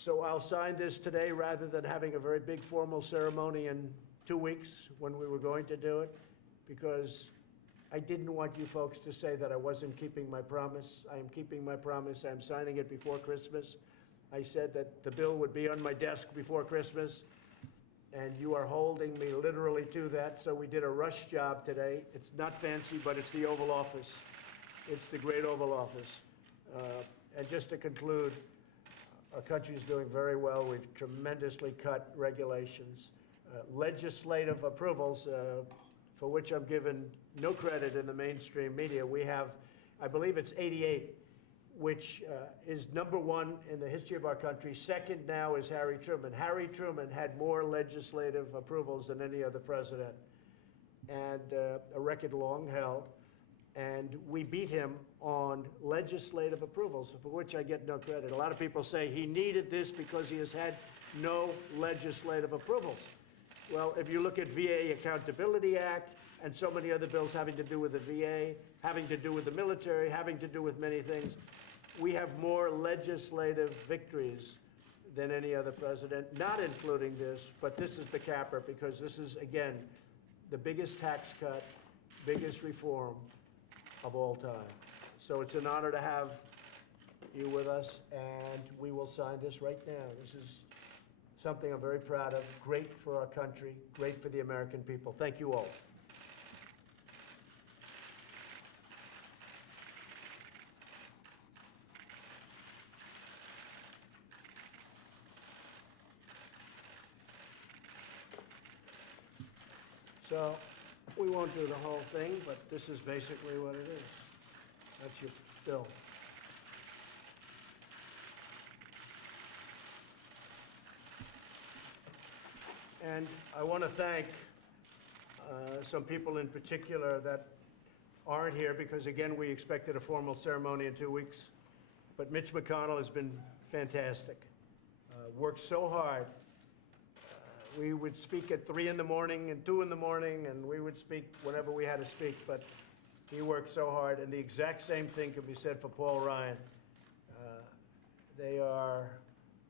So I'll sign this today rather than having a very big formal ceremony in 2 weeks when we were going to do it, because I didn't want you folks to say that I wasn't keeping my promise. I am keeping my promise. I'm signing it before Christmas. I said that the bill would be on my desk before Christmas, and you are holding me literally to that. So we did a rush job today. It's not fancy, but it's the Oval Office. It's the great Oval Office. And just to conclude, our country is doing very well. We've tremendously cut regulations. Legislative approvals, for which I'm given no credit in the mainstream media. We have, I believe it's 88, which is #1 in the history of our country. Second now is Harry Truman. Harry Truman had more legislative approvals than any other president, and a record long held. And we beat him on legislative approvals, for which I get no credit. A lot of people say he needed this because he has had no legislative approvals. Well, if you look at VA Accountability Act and so many other bills having to do with the VA, having to do with the military, having to do with many things, we have more legislative victories than any other president, not including this, but this is the capper, because this is, again, the biggest tax cut, biggest reform of all time. So it's an honor to have you with us, and we will sign this right now. This is something I'm very proud of, great for our country, great for the American people. Thank you all. So we won't do the whole thing, but this is basically what it is. That's your bill. And I want to thank some people in particular that aren't here, because, again, we expected a formal ceremony in 2 weeks. But Mitch McConnell has been fantastic. Worked so hard. We would speak at 3 in the morning and 2 in the morning, and we would speak whenever we had to speak. But he worked so hard. And the exact same thing can be said for Paul Ryan. They are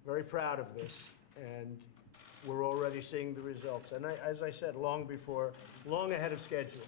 very proud of this, and we're already seeing the results. And as I said, long ahead of schedule.